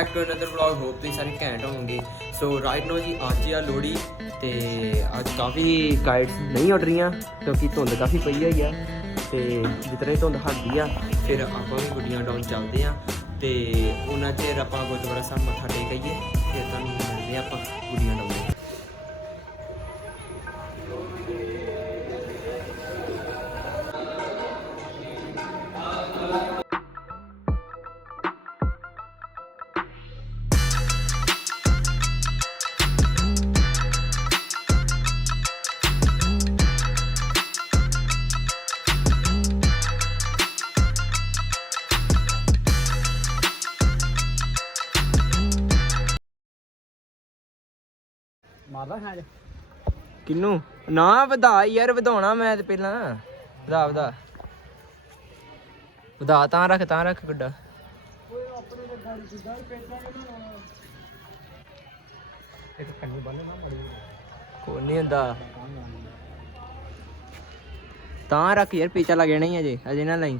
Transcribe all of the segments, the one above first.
Welcome back to another vlog hope ਤੁਸੀਂ ਸਾਰੇ ਘੈਂਟ ਹੋਵੋਗੇ। ਸੋ ਰਾਈਟ ਨੋ ਜੀ ਅੱਜ ਆ ਲੋੜੀ ਤੇ ਅੱਜ ਕਾਫੀ ਕਾਈਟਸ ਨਹੀਂ ਉੱਡ ਰਹੀਆਂ, ਕਿਉਂਕਿ ਧੁੰਦ ਕਾਫੀ ਪਈ ਹੋਈ ਆ ਤੇ ਜਿਤਨੇ ਧੁੰਦ ਹਟਦੀ ਆ, ਫਿਰ ਆਪਾਂ ਵੀ ਗੁੱਡੀਆਂ ਡਾਊਨ ਚੱਲਦੇ ਆ ਤੇ ਉਹਨਾਂ ਚਿਰ ਆਪਾਂ ਗੁਰਦੁਆਰਾ ਸਾਹਿਬ ਮੱਥਾ ਟੇਕ ਆਈਏ, ਫਿਰ ਤੁਹਾਨੂੰ ਮਿਲਦੇ ਆਪਾਂ ਗੁੱਡੀਆਂ ਡਾਊਨ। ਮਾਰਦਾ ਕਿੰਨੂੰ? ਨਾ ਵਧਾ ਯਾਰ ਵਧਾਉਣਾ ਮੈਂ ਤੇ ਪਹਿਲਾਂ। ਵਧਾ ਵਧਾ। ਵਧਾ ਤਾਂ ਰੱਖ ਤਾਂ ਰੱਖ ਗੁੱਡਾ। ਇੱਕ ਕੰਨੀ ਬੰਨ ਨਾ ਮੜੀ ਕੋਈ ਨਹੀਂ ਹੁੰਦਾ। ਤਾਂ ਰੱਖ ਯਾਰ ਪੀਚਾ ਲੱਗ ਜਾਣਾ ਹੀ ਅਜੇ ਅਜੇ ਨਾ ਲਈ।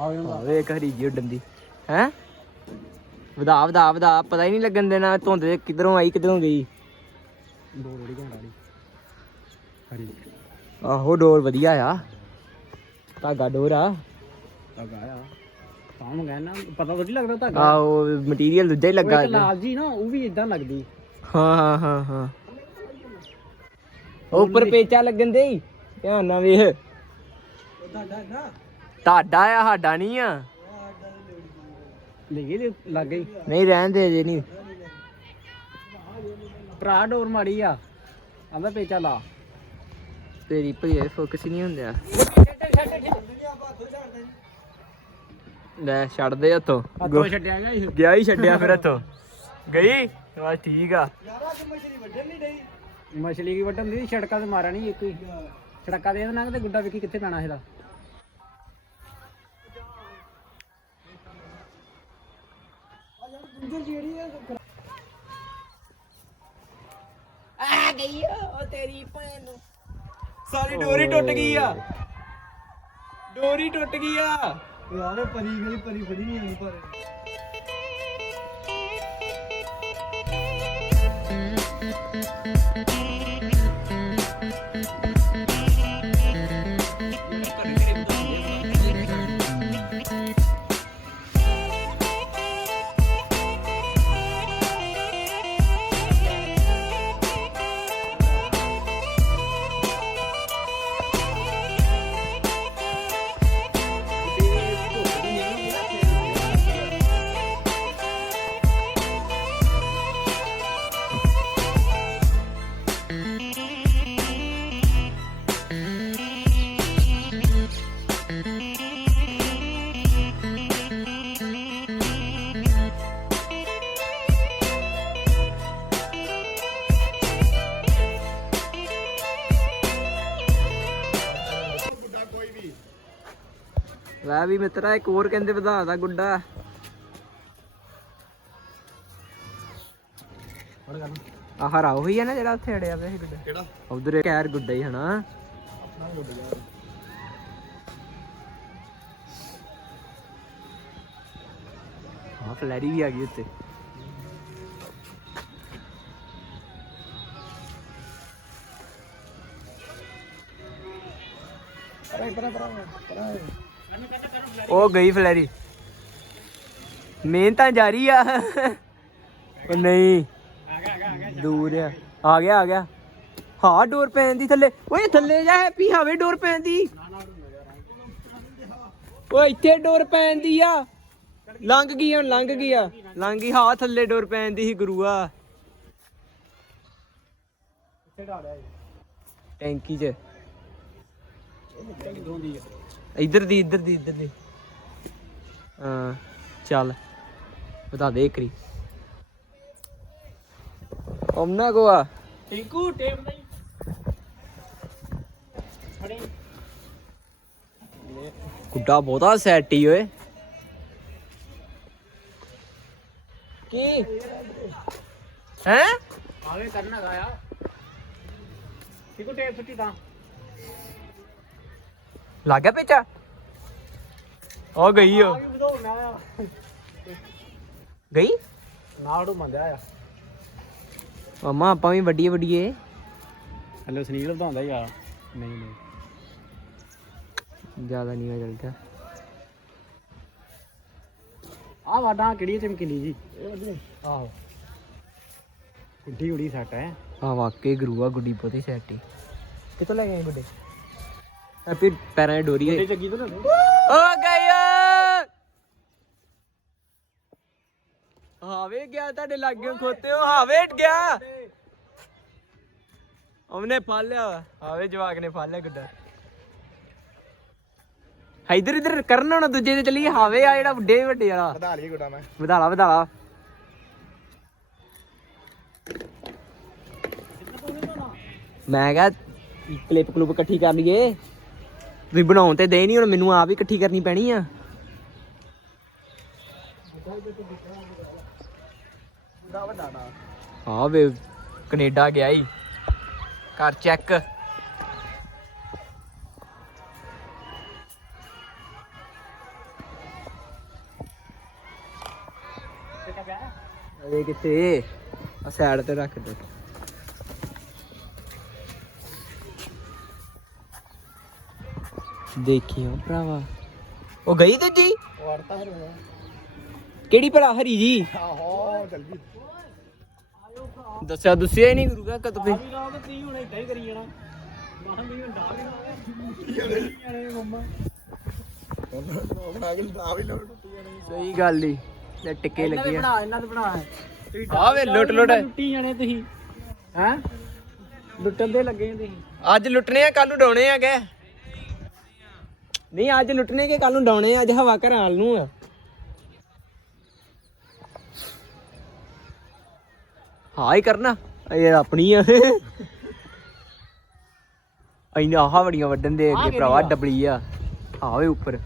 ਆ ਆ ਵੇਖ ਹਰੀਜੀ ਉੱਡਣ ਦੀ। ਹੈ? ਵਧਾ ਵਧਾ ਵਧਾ ਪਤਾ ਹੀ ਨਹੀਂ ਲੱਗਣ ਦੇਣਾ ਧੁੰਦ ਦੇ ਕਿਧਰੋਂ ਆਈ ਕਿਧਰੋਂ ਗਈ। ਦੋ ਰੇੜੀ ਘੰਟਾ ਵਾਲੀ? ਹਰੀ ਆਹੋ ਡੋਰ ਵਧੀਆ ਆ। ਧਾਗਾ ਡੋਰ ਆ। ਤੱਕ ਆਇਆ ਤਾਂ ਮੰਗਾਇਆ ਨਾ ਪਤਾ ਨਹੀਂ ਲੱਗਦਾ ਧਾਗਾ। ਆਹੋ ਮਟੀਰੀਅਲ ਦੂਜਾ ਹੀ ਉਹ ਲੱਗਾ ਇੱਕ ਲਾਲ ਜੀ ਨਾ ਉਹ ਵੀ ਇਦਾਂ ਲੱਗਦੀ। ਹਾਂ ਹਾਂ ਹਾਂ ਹਾਂ। ਉਹ ਉੱਪਰ ਪੇਚਾ ਲੱਗਣ ਦੇ। ਧਿਆਨ ਨਾਲ ਵੇਖ। ਤੁਹਾਡਾ ਆ ਸਾਡਾ ਨਹੀਂ ਆ। ਲੈ ਗਈ ਲੱਗ ਗਈ ਨਹੀਂ ਰਹਿਣ ਦੇ ਅਜੇ ਨਹੀਂ। ਭਰਾ ਡੋਰ ਮਾੜੀ ਆ। ਆਂਦਾ ਪੇਚਾ ਲਾ। ਤੇਰੀ ਭਈ ਫੋਕਸ ਹੀ ਨਹੀਂ ਹੁੰਦਿਆ। ਲੈ ਛੱਡ ਦੇ ਹੱਥੋਂ ਹੱਥੋਂ ਛੱਡਿਆ ਗਿਆ ਇਹ ਗਿਆ ਹੀ ਛੱਡਿਆ ਫਿਰ ਹੱਥੋਂ ਗਈ? ਬਸ ਠੀਕ ਆ। ਮਛਲੀ ਕੀ ਵੱਟਣ ਦੀ ਛੜਕਾ ਤੇ ਮਾਰਿਆ ਨਹੀਂ ਇੱਕ ਹੀ। ਛੜਕਾ ਦੇ ਦੇਣਾ ਤੇ ਗੁੱਡਾ ਵੇਖੀ ਕਿੱਥੇ ਪੈਣਾ ਇਹਦਾ? ਆ ਗਈ ਉਹ ਤੇਰੀ ਭੈਣ ਨੂੰ ਸਾਰੀ ਡੋਰੀ ਟੁੱਟ ਗਈ ਆ ਡੋਰੀ ਟੁੱਟ ਗਈ ਆ ਯਾਰ ਪਰੀ ਗਲੀ ਪਰੀ ਫੜੀ ਨਹੀਂ ਆਉਂਦੀ ਪਰ ਲੈ ਵੀ ਮਿੱਤਰਾ ਇੱਕ ਹੋਰ ਕਹਿੰਦੇ ਵਧਾ ਦਾ ਗੁੱਡਾ। ਆ ਹਰਾ ਉਹੀ ਆ ਨਾ ਜਿਹੜਾ ਉੱਥੇ ਅੜਿਆ ਪਿਆ ਸੀ ਗੁੱਡਾ। ਕਿਹੜਾ? ਉਧਰ ਕੈਰ ਗੁੱਡਾ ਹੀ ਹਨਾ। ਆਪਣਾ ਗੁੱਡ ਯਾਰ। ਹਾਂ ਫਲੈਰੀ ਵੀ ਆ ਗਈ ਉੱਤੇ। ਪਰਾਂ ਪਰਾਂ ਪਰਾਂ ਪਰਾਂ। ਉਹ ਗਈ ਫਲੈਰੀ। ਮੇਨ ਤਾਂ ਜਾਰੀ ਆ। ਉਹ ਨਹੀਂ। ਆ ਗਿਆ ਆ ਗਿਆ ਆ ਗਿਆ ਦੂਰ ਆ। ਆ ਗਿਆ ਆ ਗਿਆ। ਹਾਂ ਡੋਰ ਪੈਣ ਦੀ ਥੱਲੇ। ਓਏ ਥੱਲੇ ਜਾ ਹੈਪੀ। ਹਵੇ ਡੋਰ ਪੈਣ ਦੀ। ਓਏ ਇੱਥੇ ਡੋਰ ਪੈਣ ਦੀ ਆ। ਲੰਘ ਗਈ ਹੁਣ ਲੰਘ ਗਈ ਆ। ਲੰਘ ਗਈ। ਹਾਂ ਥੱਲੇ ਡੋਰ ਪੈਣ ਦੀ ਸੀ ਗੁਰੂਆ ਟੈਂਕੀ 'ਚ। ਇੱਧਰ ਦੀ ਇੱਧਰ ਦੀ ਇੱਧਰ ਦੀ। ਹਾਂ ਚੱਲ। ਬਤਾ ਦੇ ਇੱਕਰੀ omna ਕੋ ਆ ਟਿੰਕੂ ਟੇਪ ਨਹੀਂ। ਫੜੀ। ਗੁੱਡਾ ਬਹੁਤਾ ਸੈਟੀ ਓਏ। ਕੀ? ਹੈ? ਆਵੇ ਕਰਨਾ ਗਾਇਆ। ਠੀਕੋ ਟੇਪ ਸੁੱਟੀ ਤਾਂ। ਲੱਗ ਗਿਆ ਪੇਚਾ? ਉਹ ਗਈ ਉਹ ਗਈ? ਨਾੜੂ ਮੰਦਿਆ ਆ। ਮਮਾ ਆਪਾਂ ਵੀ ਵੱਡੀਏ ਵੱਡੀਏ। ਹਲੋ ਸੁਨੀਲ ਵਧਾਉਂਦਾ ਯਾਰ। ਨਹੀਂ ਨਹੀਂ। ਜ਼ਿਆਦਾ ਨਹੀਂ ਹੋ ਚੱਲ ਆ ਵਾਡਾ ਕਿਹੜੀ ਚਮਕੀਲੀ ਜੀ? ਆਹੋ। ਉੱਡੀ ਉੜੀ ਸੱਟ ਹੈ। ਆ ਵਾਕੇ ਗਰੂਆ ਗੁੱਡੀ ਪੋਤੀ ਸੈਟੀ ਕਿੱਥੋਂ ਲੈ ਗਏ ਵੱਡੇ ਹੈਪੀ ਪੈਰਾਂ ਦੀ ਡੋਰੀ ਉੱਡੀ ਚੱਗੀ ਤੋਂ ਨਾ। ਓ ਗਈ ਹਾਵੇ ਗਿਆ ਤੁਹਾਡੇ ਲਾਗੇ ਖੋਤੇ ਹੋ ਹਾਵੇ ਗਿਆ। ਉਹਨੇ ਫੜ ਲਿਆ। ਹਾਵੇ ਜਵਾਕ ਨੇ ਫੜ ਲਿਆ ਗੁੱਡਾ। ਇਧਰ ਇਧਰ ਕਰਨ ਹੁਣ ਦੂਜੇ ਤੇ ਚੱਲੀ ਹਾਵੇ ਆ ਜਿਹੜਾ ਵੱਡੇ ਵੱਡੇ ਵਾਲਾ। ਵਧਾ ਲਈ ਗੁੱਡਾ ਮੈਂ। ਵਧਾ ਲਾ ਵਧਾ ਲਾ। ਮੈਂ ਕਿਹਾ ਕਲਿੱਪ ਕਲੂਪ ਇਕੱਠੀ ਕਰ ਲਈਏ। ਵੀ ਬਣਾਉਣ ਤੇ ਦੇ ਨਹੀਂ ਹੁਣ ਮੈਨੂੰ ਆਪ ਹੀ ਇਕੱਠੀ ਕਰਨੀ ਪੈਣੀ ਆ। ਗੁੱਡਾ ਵੱਡਾ ਹਾਂ ਵੇ ਕੈਨੇਡਾ ਗਿਆ ਹੀ ਕਰ ਚੈੱਕ ਅਰੇ ਕਿੱਥੇ? ਆ ਸਾਈਡ ਤੇ ਰੱਖ ਦੇ। ਦੇਖਿਓ ਭਰਾਵਾ। ਉਹ ਗਈ ਦੂਜੀ? ਵੜਤਾ ਫਿਰ ਕਿਹੜੀ ਭਲਾ ਹਰੀ ਜੀ? ਆਹੋ ਗਈ ਦੱਸਿਆ ਦੱਸਿਆ ਹੀ ਨਹੀਂ ਗੁਰੂ ਕਾ ਕਦ ਤੇ। ਵੀ ਲਾਓ ਤੇ ਤੀ ਹੁਣ ਇਦਾਂ ਹੀ ਕਰੀ ਜਾਣਾ। ਮਾਹ ਵੀ ਹੁਣ ਡਾਲ ਹੀ ਲਾਵੇ। ਮੰਮਾ ਬਣਾ ਕੇ ਲਾ ਵੀ ਲੋ ਟੁੱਟੀ ਜਾਣੀ ਸਹੀ ਗੱਲ ਈ ਤੇ ਟਿੱਕੇ ਲੱਗੇ ਆ। ਬਣਾ ਇਹਨਾਂ ਦੇ ਬਣਾ ਤੁਸੀਂ ਆ ਵੇ ਲੁੱਟ ਲੁੱਟ ਲੁੱਟੀ ਜਾਣੇ ਤੁਸੀਂ। ਹੈ? ਲੁੱਟਣ ਦੇ ਲੱਗੇ ਤੁਸੀਂ। ਅੱਜ ਲੁੱਟਣੇ ਆ ਕੱਲ ਨੂੰ ਡਾਉਣੇ ਆ ਗਏ ਨਹੀਂ ਅੱਜ ਲੁੱਟਣੇ ਕਿ ਕੱਲ ਨੂੰ ਡਾਉਣੇ ਆ ਅੱਜ ਹਵਾ ਘਰਾਂ ਵਾਲ ਨੂੰ ਆ। ਹਾਂ ਹੀ ਕਰਨਾ। ਇਹ ਆਪਣੀ ਆ। ਅਈਨ ਆਹ ਬੜੀਆਂ ਵੱਡਣ ਦੇ ਅੱਗੇ ਭਰਾਵਾ ਡਬਲੀ ਆ। ਆਵੇ ਉੱਪਰ।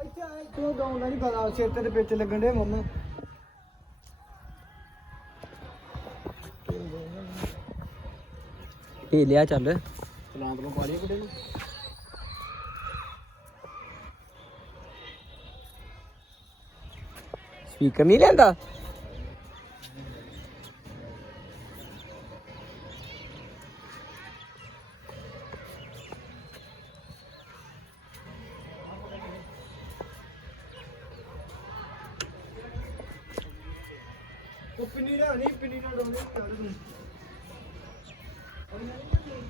ਇੱਥੇ ਆਏ ਤੂੰ ਗਾਉਂ ਨਹੀਂ ਪਤਾ ਸਿਰ ਤੇ ਵਿੱਚ ਲੱਗਣ ਦੇ ਮੰਮਾ ਇਹ ਲਿਆ ਚੱਲ। ਚਲਾਂ ਤੋਂ ਪਾ ਲਿਆ ਕੁੜੇ ਨੂੰ ਸਪੀਕਰ ਨਹੀਂ ਲੈਂਦਾ। ਉਹ ਪਿੰਨੀ ਨਾ ਨਹੀਂ ਪਿੰਨੀ ਨਾ ਡੋਲੇ ਕਰ ਦੂੰ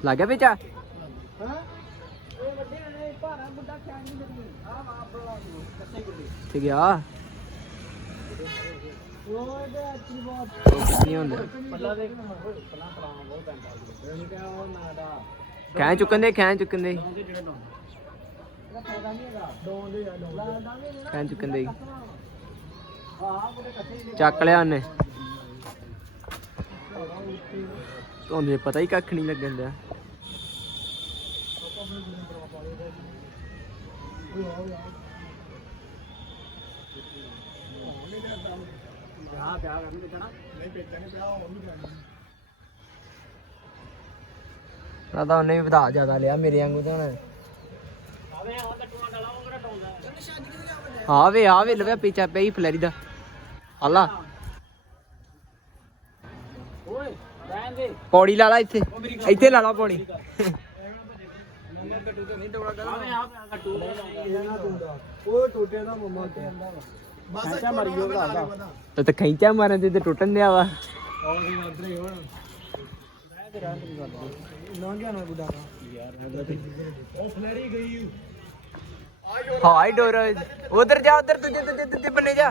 ਲੱਗ ਗਿਆ ਵਿੱਚ? ਆ ਹਾਂ? ਉਹ ਵੱਡੇ ਨੇ ਭਾਰਾ ਬੁੱਢਾ ਖਿਆਲ ਨਹੀਂ ਕਰੀ ਆ ਆਪ ਕੱਸੇ ਗੁੱਡੀ ਤੇ ਗਿਆ ਖੈਂ ਚੁੱਕਣ ਦੇ, ਖੈਂ ਚੁੱਕਣ ਦੇ। ਖੈਂ ਚੁੱਕਣ ਦੇ। ਚੱਕ ਲਿਆ ਉਹਨੇ। ਤੁਹਾਨੂੰ ਪਤਾ ਹੀ ਕੱਖ ਨਹੀਂ ਲੱਗਣ ਦਿਆ ਆ ਪਿਆ ਕਰਨ ਦੇ ਚਣਾ ਨਹੀਂ ਪੇਚਾ ਨਹੀਂ ਪਿਆ ਉਹ ਵੀ ਜਾਣੀ ਨਾ ਉਹਨੇ ਵੀ ਵਧਾ ਜ਼ਿਆਦਾ ਲਿਆ ਮੇਰੇ ਵਾਂਗੂ ਤਾਂ। ਹੁਣ ਆਵੇ ਆ ਵੇ ਆ ਵੇ, ਲਵੇ ਪੀਛਾ ਪਈ ਫਲੈਰੀ ਦਾ। ਹਾਲਾ ਓਏ ਰਹਿਣ ਦੇ ਪੌੜੀ ਲਾ ਲਾ ਇੱਥੇ। ਇੱਥੇ ਲਾ ਲਾ ਪੌੜੀ। ਆਵੇ ਆ ਕੱਟੂ ਉਹ ਟੋਟੇ ਦਾ ਮੰਮਾ। ਤੇ ਆਂਦਾ ਵਾ ਖੈਂਚਾ ਮਾਰੀ ਦਾ। ਤੇ ਤੇ ਖੈਂਚਾ ਮਾਰਨ ਤੇ ਤੇ ਟੁੱਟਣ ਦਿਆ ਵਾ। ਉਹ ਵੀ ਉਧਰ ਹੁਣ। ਦੇ ਦੇ ਗੱਲ ਲੰਘ ਗਿਆ ਨਾ ਬੁੱਢਾ ਦਾ ਯਾਰ ਰਹਿਣ ਦੇ ਉਹ ਫਲੈਰੀ ਗਈ। ਹਾਈ ਡੋਰ। ਉਧਰ ਜਾ ਉਧਰ ਦੂਜੇ ਦੂਜੇ ਦੂਜੇ ਬੰਨੇ ਜਾ।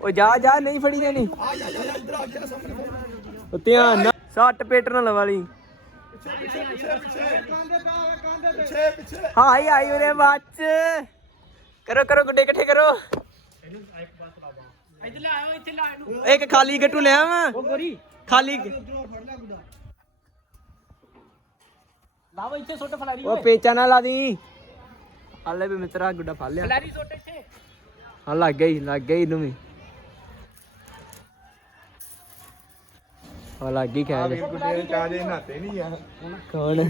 ਉਹ ਜਾ ਜਾ ਨਹੀਂ ਫੜੀ ਜਾਣੀ। ਆ ਜਾ ਜਾ ਇੱਧਰ ਆ ਜਾ ਸਾਹਮਣੇ ਉਹ ਧਿਆਨ ਨਾਲ ਸੱਟ ਪੇਟ ਨਾ ਲਵਾ ਲਈ। ਪਿੱਛੇ ਪਿੱਛੇ ਪਿੱਛੇ। ਕਾਂਦੇ ਪਾ ਕਾਂਦੇ ਪਿੱਛੇ ਪਿੱਛੇ। ਹਾਈ ਆਈ ਉਰੇ ਬੱਚ ਕਰੋ ਕਰੋ ਗੁੱਡੇ ਇਕੱਠੇ ਕਰੋ। ਇੱਥੇ ਲੈ ਆਓ ਇੱਥੇ ਲੈ ਇਹਨੂੰ ਇੱਕ ਖਾਲੀ ਗੱਟੂ ਲਿਆ ਵਾ ਗੋਰੀ ਖਾਲੀ ਇਧਰੋਂ ਫੜ ਲੈ ਗੁੱਡਾ ਲਾਓ ਇੱਥੇ ਸੁੱਟ ਫਲਾਰੀ ਉਹ ਪੇਚਾ ਨਾ ਲਾ ਦੀ। ਹਾਲੇ ਵੀ ਮਿੱਤਰਾ ਗੁੱਡਾ ਫੜ ਲਿਆ। ਫਲਾਰੀ ਸੁੱਟ ਇੱਥੇ। ਹਾਂ ਲੱਗ ਗਈ ਲੱਗ ਗਈ ਇਹਨੂੰ ਵੀ। ਹਾਂ ਲੱਗ ਗਈ ਖੈਰ। ਗੁੱਡੇ ਦੇ ਚਾਹ ਜੇ ਨਾਤੇ ਨਹੀਂ ਆ। ਕੌਣ?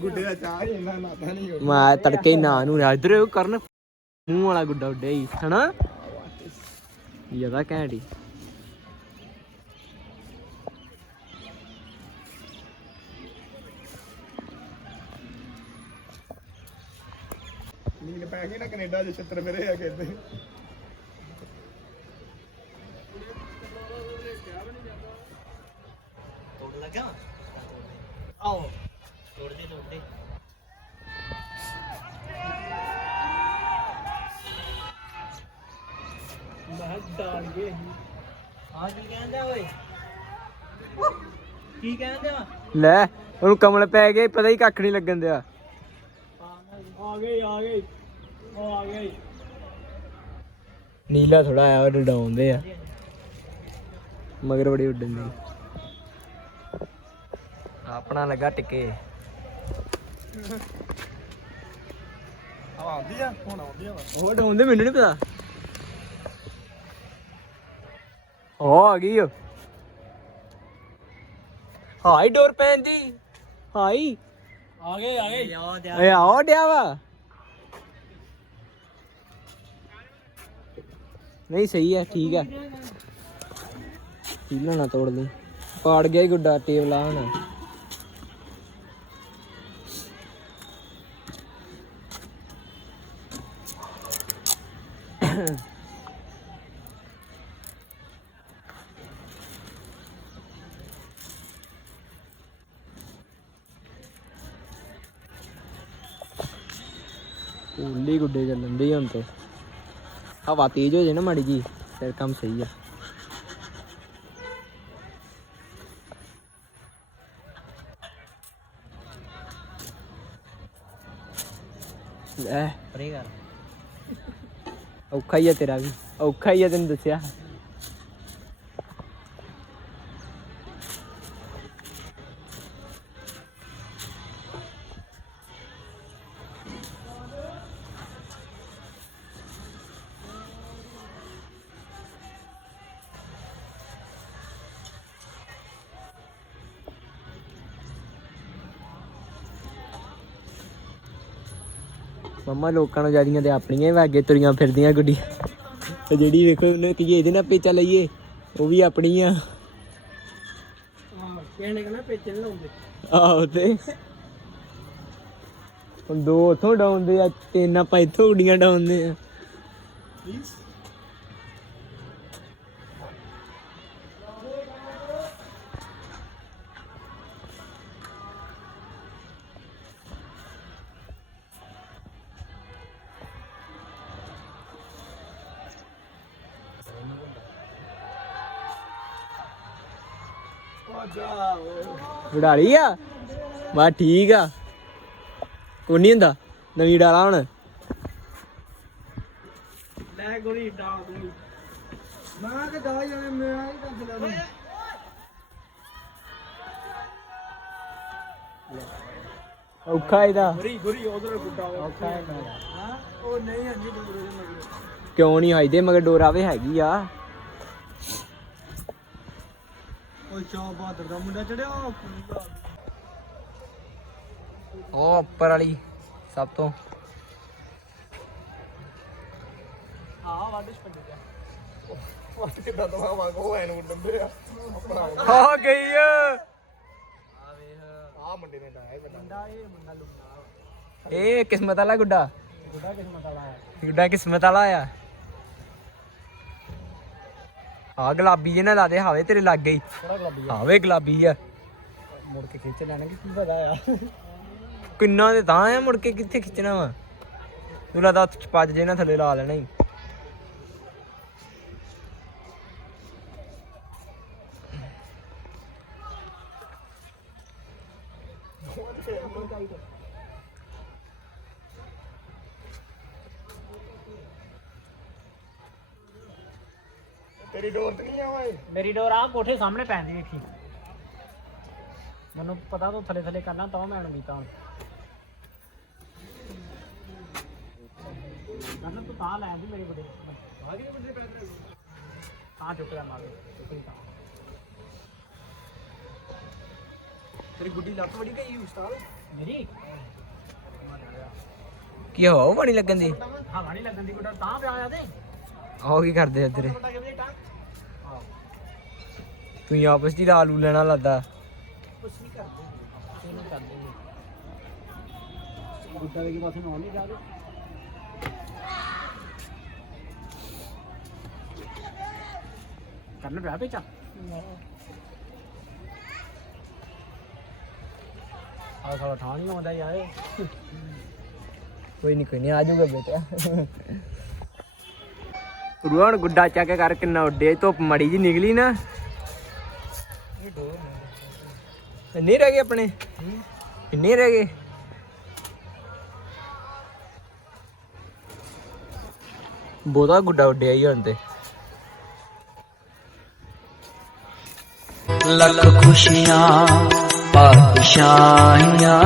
ਗੁੱਡੇ ਦਾ ਚਾਹ ਜੇ ਨਾ ਨਾਤਾ ਨਹੀਂ ਮੈਂ ਤੜਕੇ ਨਾ ਨੂੰ ਇਧਰ ਕਰਨ ਮੂੰਹ ਵਾਲਾ ਗੁੱਡਾ ਉੱਡਿਆ ਹੀ ਹਨਾ? ਜ਼ਿਆਦਾ ਘੈਂਟੀ ਨੀਂਦ ਪੈ ਗਈ ਨਾ ਕੈਨੇਡਾ ਦੇ ਛਿੱਤਰ ਫਿਰੇ ਆ ਕਹਿੰਦੇ ਤੋੜ ਲੱਗਾ ਆਓ ਤੋੜ ਦੇ ਤੋੜ ਦੇ ਮੈਂ ਡਾਲ ਗਏ ਹਾਂ ਕੀ ਕਹਿੰਦਾ ਓਏ? ਕੀ ਕਹਿੰਦਾ ਲੈ ਉਹਨੂੰ ਕਮਲ ਪੈ ਗਏ ਪਤਾ ਹੀ ਕੱਖ ਨਹੀਂ ਲੱਗਣ ਦਿਆ। ਆ ਗਏ ਆ ਗਏ। ਉਹ ਆ ਗਏ। ਨੀਲਾ ਥੋੜਾ ਆਇਆ ਉਹ ਡਾਉਂਦੇ ਆ। ਮਗਰ ਬੜੀ ਉੱਡਣ ਦੀ ਆਪਣਾ ਲੱਗਾ ਟਿੱਕੇ। ਆ ਆਉਂਦੀ ਆ ਹੁਣ ਆਉਂਦੀ ਆ ਵਾ। ਉਹ ਡਾਉਂਦੇ ਮੈਨੂੰ ਨਹੀਂ ਪਤਾ। ਉਹ ਆ ਗਈ ਓ ਹਾਈ ਡੋਰ ਪੈਂਦੀ ਹਾਈ। ਆ ਗਏ ਆ ਗਏ। ਯਾਦ ਏ ਆਓ ਡਿਆ ਵਾ। ਨਹੀਂ ਸਹੀ ਹੈ ਠੀਕ ਹੈ ਪੀਲਾ ਨਾ ਤੋੜ ਲਈ? ਪਾੜ ਗਿਆ ਗੁੱਡਾ ਟੇਬਲ ਆ ਹੁਣ। ਹਵਾ ਤੇਜ਼ ਹੋ ਜੇ ਨਾ ਮਾੜੀ ਜੀ ਫਿਰ ਕੰਮ ਸਹੀ ਆ। ਲੈ। ਪਰੇ ਕਰ। ਔਖਾ ਹੀ ਆ ਤੇਰਾ ਵੀ ਔਖਾ ਹੀ ਆ ਤੈਨੂੰ ਦੱਸਿਆ। ਮੰਮਾ ਲੋਕਾਂ ਨੂੰ ਜਿਆਦੀਆਂ ਤੇ ਆਪਣੀਆਂ ਹੀ ਵਾਗੇ ਤੁਰੀਆਂ ਫਿਰਦੀਆਂ ਗੁੱਡੀਆਂ। ਤੇ ਜਿਹੜੀ ਵੇਖੋ ਉਹਨੇ ਕਿ ਇਹਦੇ ਨਾਲ ਪੇਚਾ ਲਈਏ ਉਹ ਵੀ ਆਪਣੀ ਆ ਕਹਿੰਦੇ ਕਹਿੰਦਾ ਪੇਚੇ ਨੀ ਲਾਉਂਦੇ। ਆਹੋ ਤੇ। ਹੁਣ ਦੋ ਉਥੋਂ ਡਾਉਂਦੇ ਆ ਤਿੰਨ ਆਪਾਂ ਇੱਥੋਂ ਉੱਡੀਆਂ ਡਾਉਂਦੇ ਆ। ਉਡਾ ਲਈ ਆ? ਬਾ ਠੀਕ ਆ। ਕੋਈ ਨਹੀਂ ਹੁੰਦਾ ਨਵੀਂ ਡਾਲਾ ਹੁਣ। ਲੈ ਗੋਲੀ ਡਾਲ ਗੋਲੀ। ਮੈਂ ਕਿ ਦਾ ਜਾਣੇ ਮੈਂ ਹੀ ਕਰ ਲੈਣਾ ਔਖਾ ਇਹਦਾ। ਗੋਰੀ ਗੋਰੀ ਉਧਰ ਗੁੱਡਾ ਔਖਾ ਹੈ ਹਾਂ ਉਹ ਨਹੀਂ ਹਾਂਜੀ ਦੂਰ ਦੇ ਮਗਰ। ਕਿਉਂ ਨਹੀਂ ਹਾਈਦੇ ਮਗਰ ਡੋਰ ਆਵੇ ਹੈਗੀ ਆ। ਉਹ ਚੌ ਬਹਾਦਰ ਦਾ ਮੁੰਡਾ ਚੜਿਆ ਉਹ ਪੂਰਾ। ਉਹ ਉੱਪਰ ਵਾਲੀ ਸਭ ਤੋਂ। ਹਾਂ ਵਾਢੇ ਚ ਪੰਜ ਗਿਆ। ਉਹ ਕਿੱਦਾਂ ਦਵਾ ਵਾਂਗ ਉਹ ਐਨ ਉੱਡਦੇ ਆ ਆਪਣਾ ਹੋ ਗਈ ਆ। ਆ ਮੁੰਡੇ ਨੇ ਡਾਇਆ ਵੱਡਾ ਮੁੰਡਾ ਇਹ ਮੁੰਡਾ ਲੁੰਨਾ ਇਹ ਕਿਸਮਤ ਵਾਲਾ ਗੁੱਡਾ? ਗੁੱਡਾ ਕਿਸ ਮਤਾਲਾ ਹੈ। ਗੁੱਡਾ ਕਿਸਮਤ ਵਾਲਾ ਆ। ਆ ਗੁਲਾਬੀ ਜੇ ਨਾ ਲਾ ਦੇ ਹਾਵੇ ਤੇਰੇ ਲੱਗ ਗਈ ਥੋੜਾ ਗੁਲਾਬੀ ਹਾਵੇ ਗੁਲਾਬੀ ਆ। ਮੁੜ ਕੇ ਖਿੱਚ ਲੈਣਗੇ ਕੀ ਪਤਾ ਆ। ਕਿੰਨਾ ਦੇ ਤਾਂ ਆ ਮੁੜ ਕੇ ਕਿੱਥੇ ਖਿੱਚਣਾ ਵਾ? ਤੂੰ ਲੱਗਦਾ ਹੱਥ ਚ ਪੱਜ ਜੇ ਨਾ ਥੱਲੇ ਲਾ ਲੈਣਾ ਹੀ। ਤੇਰੀ ਡੋਰ ਤੇ ਨਹੀਂ ਆ ਓਏ ਮੇਰੀ ਡੋਰ ਆ ਕੋਠੇ ਸਾਹਮਣੇ ਪੈਂਦੀ ਵੇਖੀ। ਮੈਨੂੰ ਪਤਾ ਤੂੰ ਥੱਲੇ ਥੱਲੇ ਕਰਨਾ ਤਾਂ ਮੈਂ ਕੀਤਾ ਹੁਣ ਕਰਨ ਤੂੰ ਤਾਂ ਲੈ ਆਂਦੀ ਮੇਰੇ ਵੱਡੇ ਆ ਗਏ ਵੱਡੇ ਪੈਦਰ ਤਾਂ। ਚੁੱਕਦਾ ਮਾਰ ਚੁੱਕ ਨਹੀਂ ਤਾਂ। ਤੇਰੀ ਗੁੱਡੀ ਲੱਤ ਵੜੀ ਗਈ ਉਸਤਾਦ। ਮੇਰੀ? ਕੀ ਹਵਾ ਪਾਣੀ ਲੱਗਣ ਦੀ? ਹਵਾ ਨਹੀਂ ਲੱਗਣ ਦੀ ਗੁੱਡਾ ਤਾਂ ਪਿਆ ਆ ਤੇ ਆਹ ਕੀ ਕਰਦੇ ਆ ਤੇਰੇ ਵੱਡਾ ਕਿਵੇਂ ਟਾਂ ਤੂੰ ਆਪਸ ਦੀ ਆਲੂ ਲੈਣਾ ਲੱਦਾ ਕੁਛ ਨਹੀਂ ਕਰਦੇ ਕੁਛ ਨਹੀਂ ਕਰਦੇ ਗੁੱਡਾ ਦੇ ਪਾਸੇ ਨੂੰ ਨਹੀਂ ਜਾ ਕਰਨ ਪਿਆ ਪੇਚਾ ਆ ਸਾਲਾ ਠਾਣ ਨਹੀਂ ਆਉਂਦਾ ਯਾਰ। ਕੋਈ ਨਹੀਂ ਕੋਈ ਨਹੀਂ ਆ ਜਾਊਗਾ ਬੇਟਾ। ਰੂਹਣ ਗੁੱਡਾ ਚੱਕ ਕਰ ਕਿੰਨਾ ਉੱਡੇ ਧੁੱਪ ਮੜੀ ਜੀ ਨਿਕਲੀ ਨਾ। ਨਹੀਂ ਰਹਿ ਗਏ ਆਪਣੇ? ਕਿੰਨੇ ਰਹਿ ਗਏ? ਬਹੁਤਾ ਗੁੱਡਾ ਉੱਡਿਆ ਹੀ ਹੁਣ ਤੇ। ਲੱਖ ਖੁਸ਼ੀਆਂ ਪਾਤਸ਼ਾਹੀਆਂ